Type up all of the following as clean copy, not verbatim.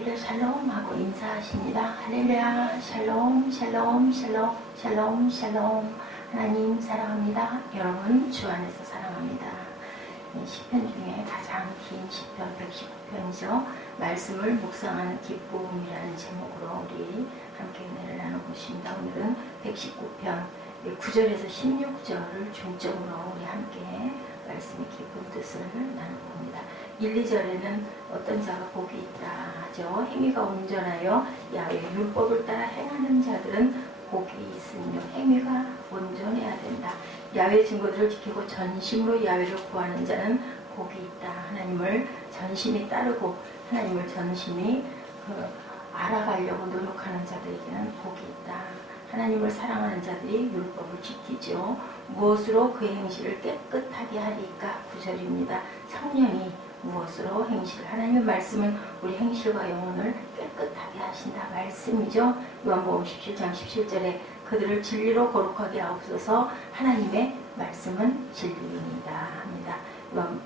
너희들 샬롬 하고 인사하십니다. 할렐루야. 샬롬 샬롬 샬롬 샬롬 샬롬. 하나님 사랑합니다. 여러분 주 안에서 사랑합니다. 시편 중에 가장 긴 시편 119편이죠. 말씀을 묵상하는 기쁨이라는 제목으로 우리 함께 은혜를 나눠보십니다. 오늘은 119편 9절에서 16절을 중점으로 우리 함께 말씀의 깊은 뜻을 나눠봅니다. 1, 2절에는 어떤 자가 복이 있다 하죠. 행위가 온전하여 야훼의 율법을 따라 행하는 자들은 복이 있으며 행위가 온전해야 된다. 야훼의 증거들을 지키고 전심으로 야훼를 구하는 자는 복이 있다. 하나님을 전심이 따르고 하나님을 전심이 알아가려고 노력하는 자들에게는 복이 있다. 하나님을 사랑하는 자들이 율법을 지키죠. 무엇으로 그 행실을 깨끗하게 하리까? 9절입니다. 성령이 무엇으로 행실? 하나님의 말씀은 우리 행실과 영혼을 깨끗하게 하신다. 말씀이죠. 요한복음 17장 17절에 그들을 진리로 거룩하게 하옵소서. 하나님의 말씀은 진리입니다 합니다.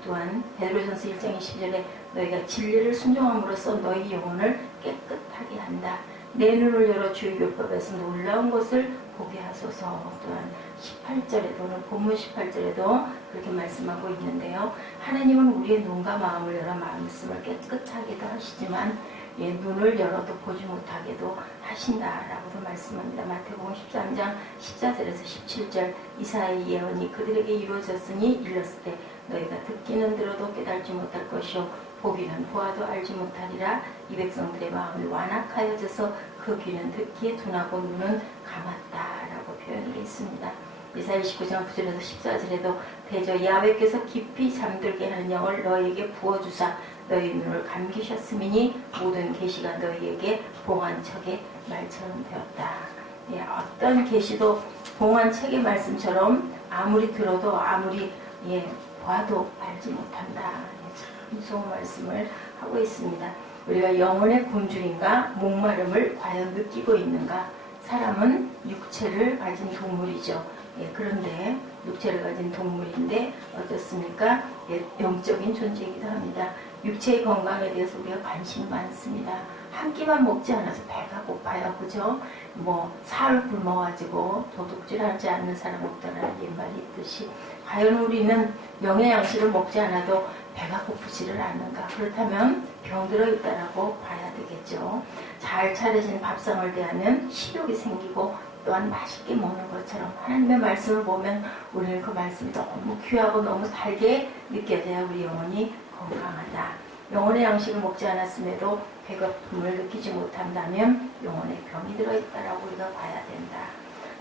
또한 베드로전서 1장 20절에 너희가 진리를 순종함으로써 너희 영혼을 깨끗하게 한다. 내 눈을 열어 주의 율법에서 놀라운 것을 보게 하소서. 또한 18절에도는 본문 18절에도 그렇게 말씀하고 있는데요. 하나님은 우리의 눈과 마음을 열어 말씀을 깨끗하게도 하시지만 눈을 열어도 보지 못하게도 하신다라고도 말씀합니다. 마태복음 13장 14절에서 17절 이사야의 예언이 그들에게 이루어졌으니 일렀을 때 너희가 듣기는 들어도 깨달지 못할 것이요 보기는 보아도 알지 못하리라. 이 백성들의 마음이 완악하여져서 그 귀는 듣기에 둔하고 눈은 감았다라고 표현을 했습니다. 이사야 29장 9절에서 14절에도 대저 야훼께서 깊이 잠들게 하는 영을 너희에게 부어주사 너희 눈을 감기셨음이니 모든 계시가 너희에게 봉한 척의 말처럼 되었다. 어떤 계시도 봉한 책의 말씀처럼 아무리 들어도 아무리 봐도 알지 못한다. 참 무서운 말씀을 하고 있습니다. 우리가 영혼의 굶주림과 목마름을 과연 느끼고 있는가? 사람은 육체를 가진 동물이죠. 그런데 육체를 가진 동물인데 어떻습니까? 영적인 존재이기도 합니다. 육체의 건강에 대해서 우리가 관심이 많습니다. 한 끼만 먹지 않아서 배가 고파요. 그죠? 사흘 굶어가지고 도둑질하지 않는 사람 없다라는 옛말이 있듯이 과연 우리는 영의 양식을 먹지 않아도 배가 고프지를 않는가? 그렇다면 병들어 있다라고 봐야 되겠죠. 잘 차려진 밥상을 대하면 식욕이 생기고 또한 맛있게 먹는 것처럼 하나님의 말씀을 보면 우리는 그 말씀이 너무 귀하고 너무 달게 느껴져야 우리 영혼이 건강하다. 영혼의 양식을 먹지 않았음에도 배고픔을 느끼지 못한다면 영혼에 병이 들어있다라고 우리가 봐야 된다.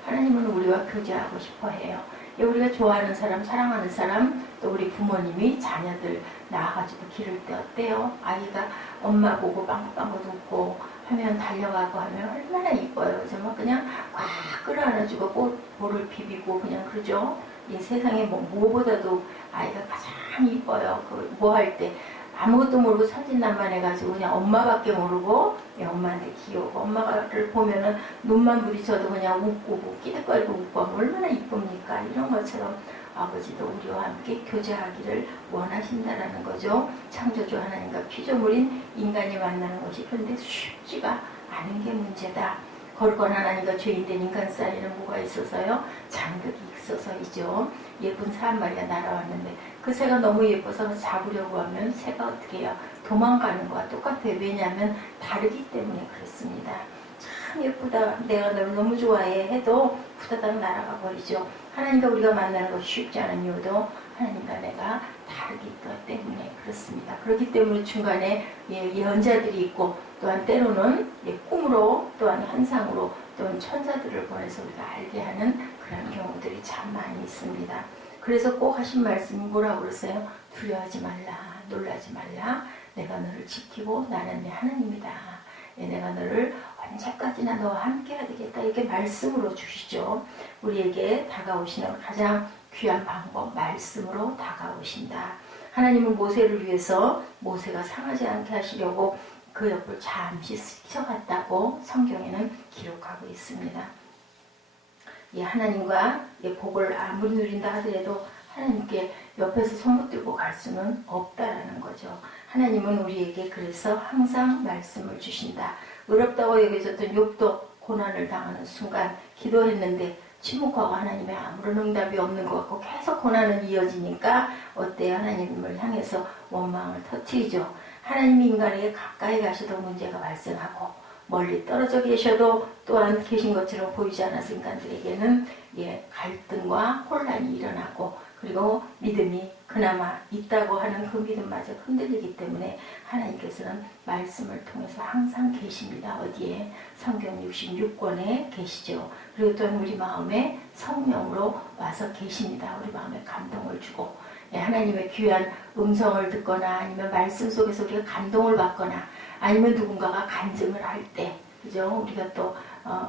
하나님은 우리와 교제하고 싶어 해요. 우리가 좋아하는 사람, 사랑하는 사람, 또 우리 부모님이 자녀들 낳아가지고 기를 때 어때요? 아이가 엄마 보고 빵빵 웃고 하면 달려가고 하면 얼마나 이뻐요. 정말 그냥 꽉 끌어안아주고 볼을 비비고 그냥 그러죠. 이 세상에 뭐보다도 아이가 가장 이뻐요. 뭐 할 때 아무것도 모르고 천진난만해가지고 그냥 엄마밖에 모르고 엄마한테 귀여우고 엄마를 보면은 눈만 부딪혀도 그냥 웃고 끼득거리고 웃고 하면 얼마나 이쁩니까? 이런 것처럼 아버지도 우리와 함께 교제하기를 원하신다라는 거죠. 창조주 하나님과 피조물인 인간이 만나는 것이 그런데 쉽지가 않은 게 문제다. 거룩한 하나님과 죄인된 인간 사이에는 뭐가 있어서요? 장벽이 있어서이죠. 예쁜 새 한 마리가 날아왔는데 그 새가 너무 예뻐서 잡으려고 하면 새가 어떻게 해요? 도망가는 거와 똑같아요. 왜냐하면 다르기 때문에 그렇습니다. 참 예쁘다. 내가 너를 너무 좋아해 해도 후다닥 날아가 버리죠. 하나님과 우리가 만나는 것이 쉽지 않은 이유도 하나님과 내가 다르기 때문에 그렇습니다. 그렇기 때문에 중간에 예언자들이 있고 또한 때로는 꿈으로 또한 환상으로 또는 천사들을 보내서 우리가 알게 하는 그런 경우들이 참 많이 있습니다. 그래서 꼭 하신 말씀이 뭐라고 그러세요? 두려워하지 말라, 놀라지 말라. 내가 너를 지키고 나는 내 하나님이다. 내가 너를 언제까지나 너와 함께 해야 되겠다. 이렇게 말씀으로 주시죠. 우리에게 다가오시는 가장 귀한 방법, 말씀으로 다가오신다. 하나님은 모세를 위해서 모세가 상하지 않게 하시려고 그 옆을 잠시 스쳐갔다고 성경에는 기록하고 있습니다. 하나님과 복을 아무리 누린다 하더라도 하나님께 옆에서 손 붙들고 갈 수는 없다라는 거죠. 하나님은 우리에게 그래서 항상 말씀을 주신다. 어렵다고 여겨졌던 욥도 고난을 당하는 순간 기도했는데 침묵하고 하나님의 아무런 응답이 없는 것 같고 계속 고난은 이어지니까 어때요? 하나님을 향해서 원망을 터뜨리죠. 하나님이 인간에게 가까이 가셔도 문제가 발생하고 멀리 떨어져 계셔도 또한 계신 것처럼 보이지 않아서 인간들에게는 갈등과 혼란이 일어나고 그리고 믿음이 그나마 있다고 하는 그 믿음마저 흔들리기 때문에 하나님께서는 말씀을 통해서 항상 계십니다. 어디에? 성경 66권에 계시죠. 그리고 또한 우리 마음에 성령으로 와서 계십니다. 우리 마음에 감동을 주고 하나님의 귀한 음성을 듣거나 아니면 말씀 속에서 우리가 감동을 받거나 아니면 누군가가 간증을 할 때, 그죠? 우리가 또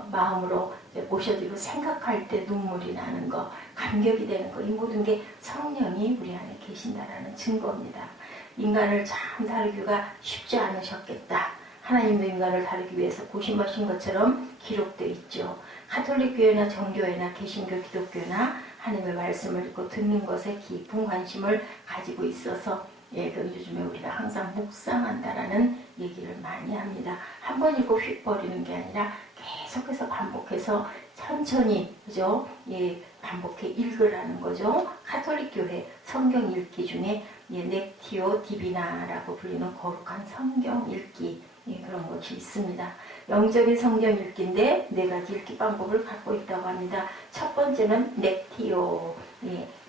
마음으로 모셔드리고 생각할 때 눈물이 나는 거, 감격이 되는 거, 이 모든 게 성령이 우리 안에 계신다라는 증거입니다. 인간을 참 다루기가 쉽지 않으셨겠다. 하나님도 인간을 다루기 위해서 고심하신 것처럼 기록되어 있죠. 가톨릭 교회나 정교회나 개신교, 기독교나 하나님의 말씀을 읽고 듣는 것에 깊은 관심을 가지고 있어서 요즘에 우리가 항상 묵상한다라는 얘기를 많이 합니다. 한 번 읽고 휙 버리는 게 아니라 계속해서 반복해서 천천히, 그죠? 반복해 읽으라는 거죠. 가톨릭 교회 성경 읽기 중에 넥티오 디비나라고 불리는 거룩한 성경 읽기 그런 것이 있습니다. 영적인 성경 읽기인데 4가지 읽기 방법을 갖고 있다고 합니다. 첫 번째는 넥티오,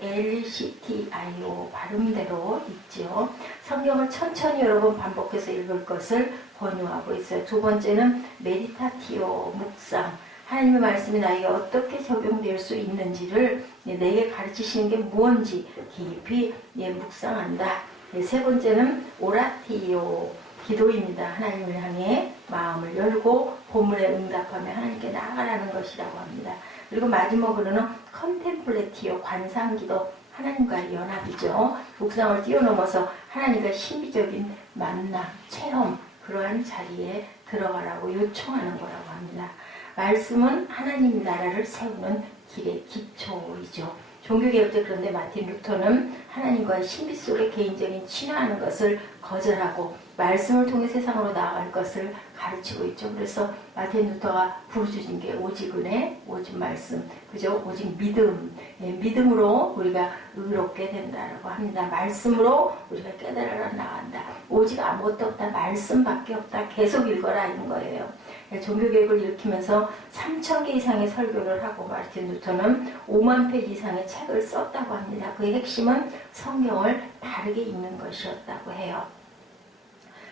LCTIO 발음대로 읽지요. 성경을 천천히 여러 번 반복해서 읽을 것을 권유하고 있어요. 두 번째는 메디타티오, 묵상. 하나님의 말씀이 나에게 어떻게 적용될 수 있는지를 내게 가르치시는 게 무언지 깊이 묵상한다. 세 번째는 오라티오, 기도입니다. 하나님을 향해 마음을 열고 본문에 응답하며 하나님께 나아가라는 것이라고 합니다. 그리고 마지막으로는 컨템플레티오, 관상기도, 하나님과의 연합이죠. 묵상을 뛰어넘어서 하나님과 신비적인 만남, 체험, 그러한 자리에 들어가라고 요청하는 거라고 합니다. 말씀은 하나님 나라를 세우는 길의 기초이죠. 종교개혁자 그런데 마틴 루터는 하나님과의 신비 속에 개인적인 친화하는 것을 거절하고 말씀을 통해 세상으로 나아갈 것을 가르치고 있죠. 그래서 마틴 루터가 부르짖은 게 오직 은혜, 오직 말씀, 그죠? 오직 믿음, 믿음으로 우리가 의롭게 된다라고 합니다. 말씀으로 우리가 깨달아 나간다. 오직 아무것도 없다. 말씀밖에 없다. 계속 읽어라 이런 거예요. 종교개혁을 일으키면서 3,000개 이상의 설교를 하고 마틴 루터는 5만 페이지 이상의 책을 썼다고 합니다. 그의 핵심은 성경을 바르게 읽는 것이었다고 해요.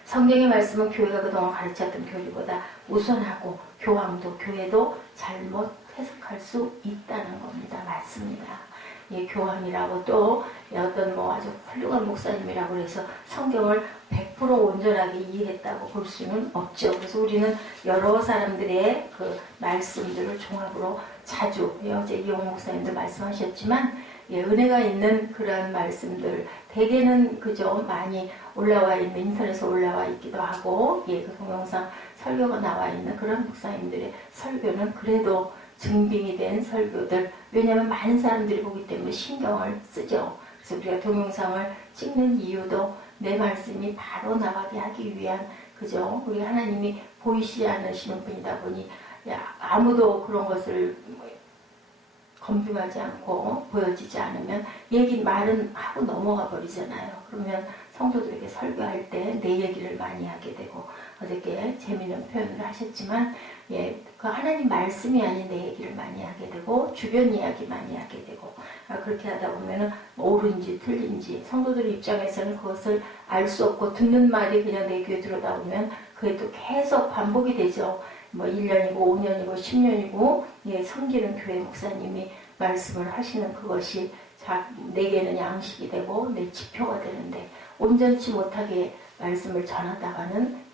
성경의 말씀은 교회가 그동안 가르쳤던 교리보다 우선하고 교황도 교회도 잘못 해석할 수 있다는 겁니다. 맞습니다. 교황이라고 또 어떤 아주 훌륭한 목사님이라고 해서 성경을 100% 온전하게 이해했다고 볼 수는 없죠. 그래서 우리는 여러 사람들의 그 말씀들을 종합으로 자주, 어제 이용호 목사님도 말씀하셨지만 은혜가 있는 그런 말씀들 대개는 그저 많이 올라와 있는 인터넷에 올라와 있기도 하고 그 동영상 설교가 나와 있는 그런 목사님들의 설교는 그래도 증빙이 된 설교들, 왜냐하면 많은 사람들이 보기 때문에 신경을 쓰죠. 그래서 우리가 동영상을 찍는 이유도 내 말씀이 바로 나가게 하기 위한, 그죠? 우리 하나님이 보이시지 않으시는 분이다 보니 아무도 그런 것을 검증하지 않고 보여지지 않으면 말은 하고 넘어가 버리잖아요. 그러면 성도들에게 설교할 때 내 얘기를 많이 하게 되고, 어저께 재미있는 표현을 하셨지만 그 하나님 말씀이 아닌 내 얘기를 많이 하게 되고 주변 이야기 많이 하게 되고, 그렇게 하다 보면은 옳은지 틀린지 성도들 입장에서는 그것을 알 수 없고 듣는 말이 그냥 내 귀에 들어오면 그게 또 계속 반복이 되죠. 1년이고 5년이고 10년이고 섬기는 교회 목사님이 말씀을 하시는 그것이 내게는 양식이 되고 내 지표가 되는데 온전치 못하게 말씀을 전하다가는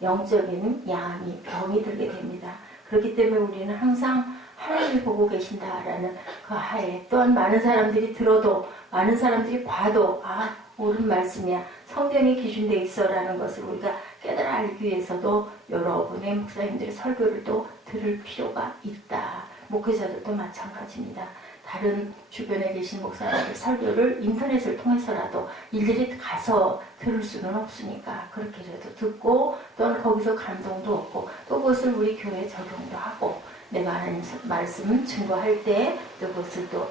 영적인 양이 병이 들게 됩니다. 그렇기 때문에 우리는 항상 하나님이 보고 계신다라는 그 하에, 또한 많은 사람들이 들어도 많은 사람들이 봐도 옳은 말씀이야, 성경에 기준되어 있어라는 것을 우리가 깨달아 알기 위해서도 여러분의 목사님들의 설교를 또 들을 필요가 있다. 목회자들도 마찬가지입니다. 다른 주변에 계신 목사님들 설교를 인터넷을 통해서라도 일일이 가서 들을 수는 없으니까 그렇게라도 듣고 또는 거기서 감동도 얻고 또 그것을 우리 교회에 적용도 하고 내가 하는 말씀 증거할 때 또 그것을 또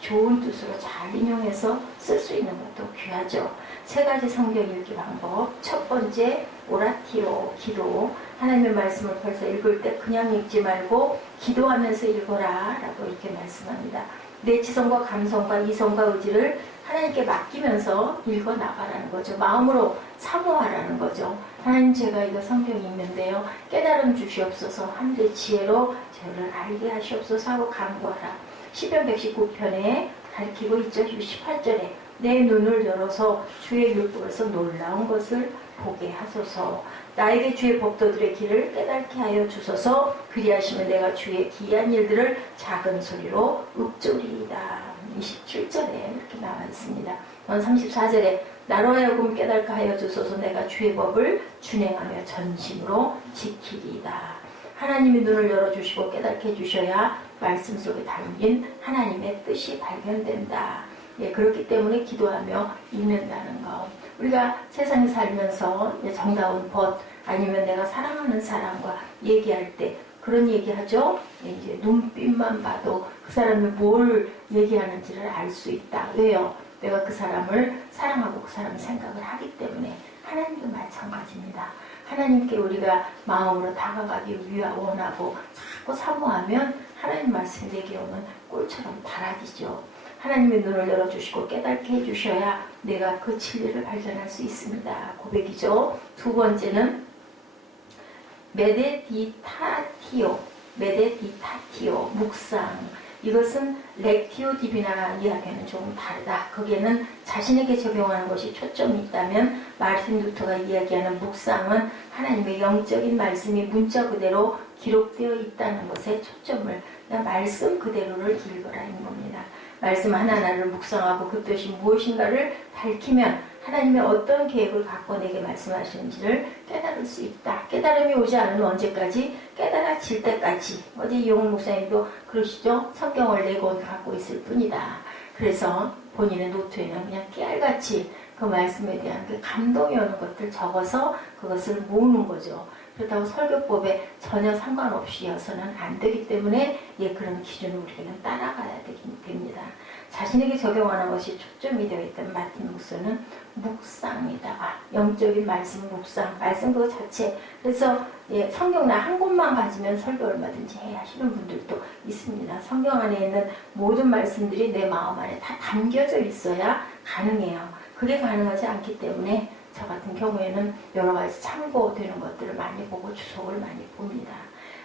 좋은 뜻으로 잘 인용해서 쓸 수 있는 것도 귀하죠. 세 가지 성경 읽기 방법. 첫 번째, 오라티오, 기도. 하나님의 말씀을 벌써 읽을 때 그냥 읽지 말고 기도하면서 읽어라 라고 이렇게 말씀합니다. 내 지성과 감성과 이성과 의지를 하나님께 맡기면서 읽어나가라는 거죠. 마음으로 사모하라는 거죠. 하나님, 제가 이거 성경 읽는데요, 깨달음 주시옵소서, 하늘의 지혜로 저를 알게 하시옵소서 하고 간구하라. 시편 119편에 가르치고 있죠. 18절에 내 눈을 열어서 주의 율법에서 놀라운 것을 보게 하소서. 나에게 주의 법도들의 길을 깨닫게 하여 주소서. 그리하시면 내가 주의 기이한 일들을 작은 소리로 읊조리이다. 27절에 이렇게 나와 있습니다. 34절에 나로 하여금 깨닫게 하여 주소서. 내가 주의 법을 준행하며 전심으로 지키리이다. 하나님이 눈을 열어주시고 깨닫게 해주셔야 말씀 속에 담긴 하나님의 뜻이 발견된다. 예, 그렇기 때문에 기도하며 읽는다는 것. 우리가 세상에 살면서 정다운 벗 아니면 내가 사랑하는 사람과 얘기할 때 그런 얘기하죠. 이제 눈빛만 봐도 그 사람이 뭘 얘기하는지를 알 수 있다. 왜요? 내가 그 사람을 사랑하고 그 사람 생각을 하기 때문에. 하나님도 마찬가지입니다. 하나님께 우리가 마음으로 다가가기 원하고 자꾸 사모하면 하나님 말씀 내게 오면 꿀처럼 달아지죠. 하나님의 눈을 열어주시고 깨닫게 해주셔야 내가 그 진리를 발견할 수 있습니다. 고백이죠. 두 번째는 메데디타티오, 묵상. 이것은 렉티오 디비나 이야기는 조금 다르다. 거기에는 자신에게 적용하는 것이 초점이 있다면 마르틴 루터가 이야기하는 묵상은 하나님의 영적인 말씀이 문자 그대로 기록되어 있다는 것에 초점을, 그냥 말씀 그대로를 읽어라 인 겁니다. 말씀 하나하나를 묵상하고 그 뜻이 무엇인가를 밝히면 하나님의 어떤 계획을 갖고 내게 말씀하시는지를 깨달을 수 있다. 깨달음이 오지 않으면 언제까지? 깨달아질 때까지. 어제 이용훈 목사님도 그러시죠? 성경을 4권 갖고 있을 뿐이다. 그래서 본인의 노트에는 그냥 깨알같이 그 말씀에 대한 그 감동이 오는 것들 적어서 그것을 모으는 거죠. 그렇다고 설교법에 전혀 상관없이여서는 안 되기 때문에 그런 기준을 우리는 따라가야 됩니다. 자신에게 적용하는 것이 초점이 되어 있던 마틴 목사는 묵상에다가 영적인 말씀 묵상, 말씀 그거 자체. 그래서 성경 나 한 곳만 가지면 설교 얼마든지 해 하시는 분들도 있습니다. 성경 안에 있는 모든 말씀들이 내 마음 안에 다 담겨져 있어야 가능해요. 그게 가능하지 않기 때문에 저 같은 경우에는 여러 가지 참고되는 것들을 많이 보고 주석을 많이 봅니다.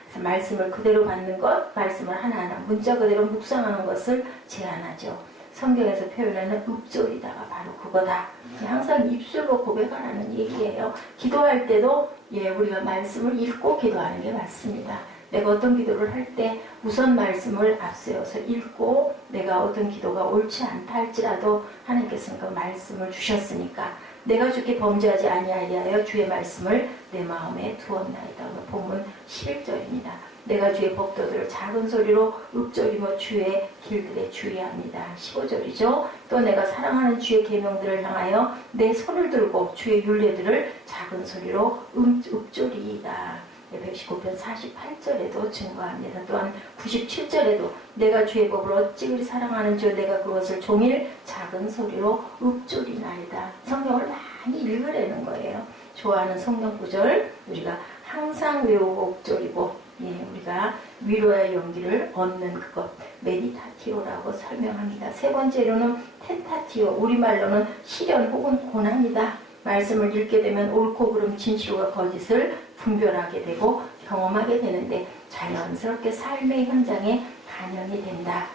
그래서 말씀을 그대로 받는 것, 말씀을 하나하나 문자 그대로 묵상하는 것을 제안하죠. 성경에서 표현하는 읊조리다가 바로 그거다. 항상 입술로 고백하라는 얘기예요. 기도할 때도 우리가 말씀을 읽고 기도하는 게 맞습니다. 내가 어떤 기도를 할 때 우선 말씀을 앞세워서 읽고 내가 어떤 기도가 옳지 않다 할지라도 하나님께서는 그 말씀을 주셨으니까 내가 주께 범죄하지 아니하리하여 주의 말씀을 내 마음에 두었나이다. 본문 11절입니다. 내가 주의 법도들을 작은 소리로 읊조리며 주의 길들에 주의합니다. 15절이죠. 또 내가 사랑하는 주의 계명들을 향하여 내 손을 들고 주의 율례들을 작은 소리로 읊조리이다. 119편 48절에도 증거합니다. 또한 97절에도 내가 주의 법을 어찌 그리 사랑하는지 내가 그것을 종일 작은 소리로 읊조리나이다. 성경을 많이 읽으라는 거예요. 좋아하는 성경 구절 우리가 항상 외우고 읊조리고 우리가 위로의 용기를 얻는 그것 메디타티오라고 설명합니다. 세 번째로는 텐타티오, 우리말로는 시련 혹은 고난이다. 말씀을 읽게 되면 옳고 그름 진실과 거짓을 분별하게 되고 경험하게 되는데 자연스럽게 삶의 현장에 반영이 된다.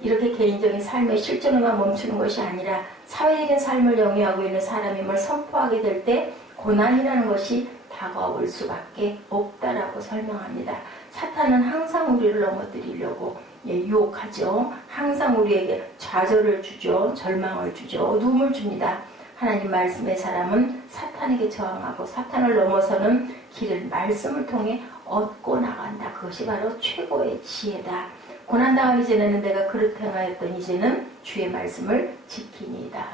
이렇게 개인적인 삶의 실존에만 멈추는 것이 아니라 사회적인 삶을 영위하고 있는 사람임을 선포하게 될 때 고난이라는 것이 다가올 수밖에 없다라고 설명합니다. 사탄은 항상 우리를 넘어뜨리려고 유혹하죠. 항상 우리에게 좌절을 주죠. 절망을 주죠. 어두움을 줍니다. 하나님 말씀의 사람은 사탄에게 저항하고 사탄을 넘어서는 길을 말씀을 통해 얻고 나간다. 그것이 바로 최고의 지혜다. 고난당하기 전에는 내가 그릇 행하였던 이제는 주의 말씀을 지키니이다.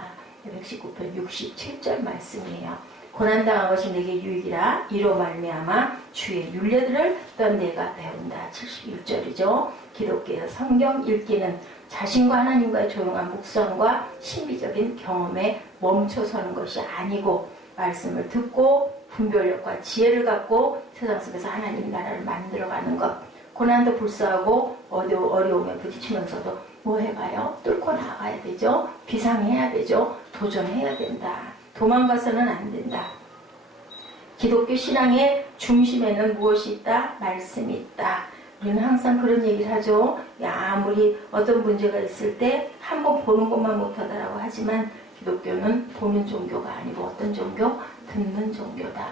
119편 67절 말씀이에요. 고난당한 것이 내게 유익이라 이로 말미암아 주의 윤례들을 또한 내가 배운다. 71절이죠. 기독교의 성경 읽기는 자신과 하나님과의 조용한 묵상과 신비적인 경험에 멈춰서는 것이 아니고 말씀을 듣고 분별력과 지혜를 갖고 세상 속에서 하나님 나라를 만들어가는 것. 고난도 불사하고 어려움에 부딪히면서도 뭐 해봐요? 뚫고 나가야 되죠. 비상해야 되죠. 도전해야 된다. 도망가서는 안 된다. 기독교 신앙의 중심에는 무엇이 있다? 말씀이 있다. 우리는 항상 그런 얘기를 하죠. 아무리 어떤 문제가 있을 때 한번 보는 것만 못하다라고 하지만 기독교는 보는 종교가 아니고 어떤 종교? 듣는 종교다.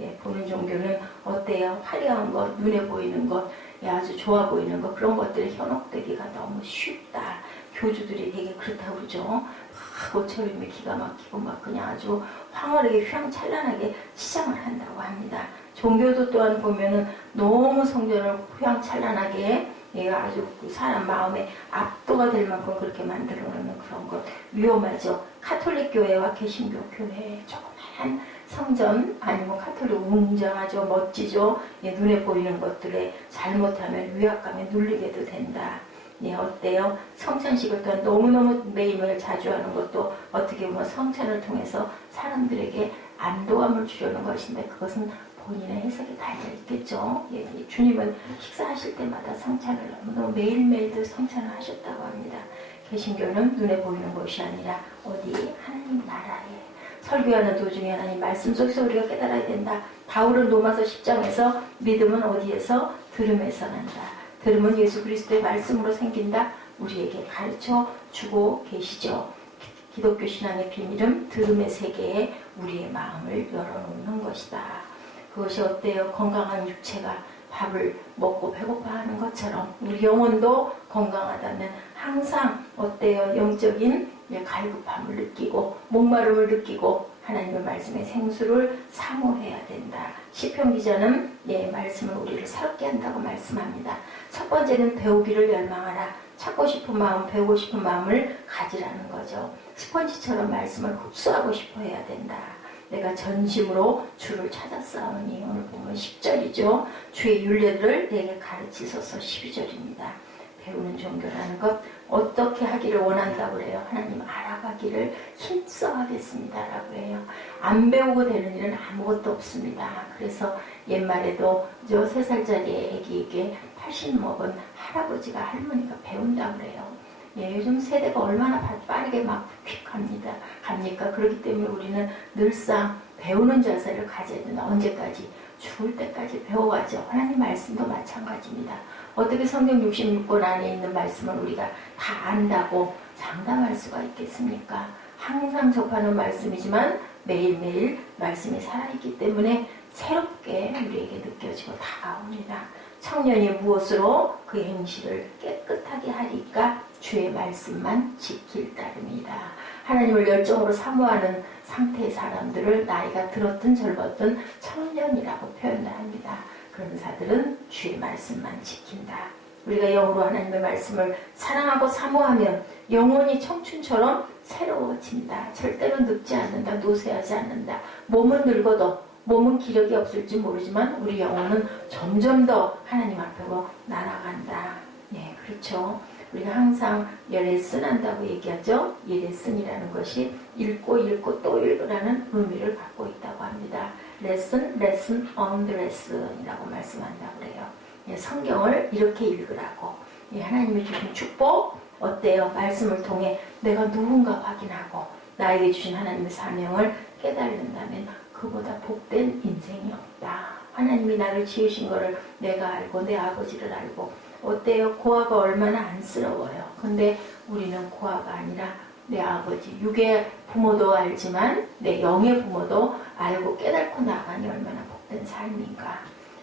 예, 보는 종교는 어때요? 화려한 것, 눈에 보이는 것, 예, 아주 좋아 보이는 것, 그런 것들이 현혹되기가 너무 쉽다. 교주들이 되게 그렇다고 그러죠. 모처럼이 기가 막히고 막 그냥 아주 황홀하게 휘황찬란하게 치장을 한다고 합니다. 종교도 또한 보면은 너무 성전을 휘황찬란하게 얘가 아주 사람 마음에 압도가 될 만큼 그렇게 만들어 놓는 그런 것 위험하죠. 카톨릭 교회와 개신교 교회 조그마한 성전 아니면 카톨릭 웅장하죠. 멋지죠. 예, 눈에 보이는 것들에 잘못하면 위압감에 눌리게도 된다. 예, 어때요? 성찬식을 또한 너무너무 매일매일 자주 하는 것도 어떻게 보면 성찬을 통해서 사람들에게 안도감을 주려는 것인데 그것은 본인의 해석이 달려있겠죠. 예, 주님은 식사하실 때마다 성찬을 너무너무 매일매일도 성찬을 하셨다고 합니다. 개신교는 눈에 보이는 것이 아니라 어디? 하나님 나라에. 설교하는 도중에 하나님 말씀 속에서 우리가 깨달아야 된다. 바울은 로마서 10장에서 믿음은 어디에서? 들음에서 난다. 들음은 예수 그리스도의 말씀으로 생긴다. 우리에게 가르쳐 주고 계시죠. 기독교 신앙의 비밀은 들음의 세계에 우리의 마음을 열어놓는 것이다. 그것이 어때요? 건강한 육체가 밥을 먹고 배고파하는 것처럼 우리 영혼도 건강하다면 항상 어때요? 영적인 갈급함을 느끼고 목마름을 느끼고 하나님의 말씀의 생수를 사모해야 된다. 시편 기자는 말씀을 우리를 새롭게 한다고 말씀합니다. 첫 번째는 배우기를 열망하라. 찾고 싶은 마음, 배우고 싶은 마음을 가지라는 거죠. 스펀지처럼 말씀을 흡수하고 싶어 해야 된다. 내가 전심으로 주를 찾았사오니 오늘 보면 10절이죠. 주의 윤례들을 내게 가르치소서 12절입니다. 배우는 종교라는 것 어떻게 하기를 원한다고 그래요? 하나님 알아가기를 힘써 하겠습니다 라고 해요. 안 배우고 되는 일은 아무것도 없습니다. 그래서 옛말에도 저 3살짜리 애기에게 80 먹은 할아버지가 할머니가 배운다고 그래요. 예, 요즘 세대가 얼마나 빠르게 막 갑니까? 그렇기 때문에 우리는 늘상 배우는 자세를 가져야 된다. 언제까지? 죽을 때까지 배워가죠. 하나님 말씀도 마찬가지입니다. 어떻게 성경 66권 안에 있는 말씀을 우리가 다 안다고 장담할 수가 있겠습니까? 항상 접하는 말씀이지만 매일매일 말씀이 살아있기 때문에 새롭게 우리에게 느껴지고 다가옵니다. 청년이 무엇으로 그 행실을 깨끗하게 하리까? 주의 말씀만 지킬 따름이다. 하나님을 열정으로 사모하는 상태의 사람들을 나이가 들었든 젊었든 청년이라고 표현을 합니다. 그런 자들은 주의 말씀만 지킨다. 우리가 영으로 하나님의 말씀을 사랑하고 사모하면 영혼이 청춘처럼 새로워진다. 절대로 늙지 않는다. 노쇠하지 않는다. 몸은 늙어도 몸은 기력이 없을지 모르지만 우리 영혼은 점점 더 하나님 앞으로 날아간다. 예, 그렇죠. 우리가 항상 레슨 한다고 얘기하죠. 이 레슨이라는 것이 읽고 또 읽으라는 의미를 갖고 있다고 합니다. 레슨 on the lesson이라고 말씀한다고 그래요. 예, 성경을 이렇게 읽으라고. 예, 하나님이 주신 축복 어때요? 말씀을 통해 내가 누군가 확인하고 나에게 주신 하나님의 사명을 깨달는다면 그보다 복된 인생이 없다. 하나님이 나를 지으신 것을 내가 알고 내 아버지를 알고 어때요? 고아가 얼마나 안쓰러워요. 근데 우리는 고아가 아니라 내 아버지, 육의 부모도 알지만 내 영의 부모도 알고 깨닫고 나가니 얼마나 복된 삶인가.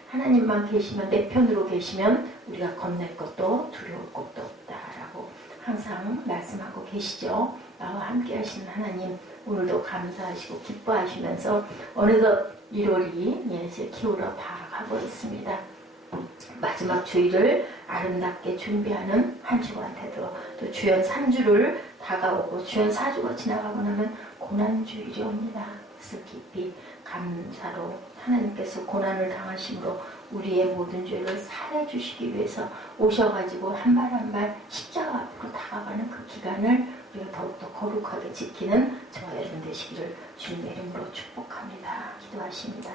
하나님만 계시면 내 편으로 계시면 우리가 겁낼 것도 두려울 것도 없다라고 항상 말씀하고 계시죠. 나와 함께 하시는 하나님 오늘도 감사하시고 기뻐하시면서 어느덧 1월이 이제 기울어 다가가고 있습니다. 마지막 주일을 아름답게 준비하는 한 주가 되도록, 또 주연 3주를 다가오고 주연 4주가 지나가고 나면 고난주일이 옵니다. 그래서 깊이 감사로 하나님께서 고난을 당하심으로 우리의 모든 죄를 사해 주시기 위해서 오셔가지고 한 발 한 발 십자가 앞으로 다가가는 그 기간을 우리가 더욱더 거룩하게 지키는 저와 여러분 되시기를 주님의 이름으로 축복합니다. 기도하십니다.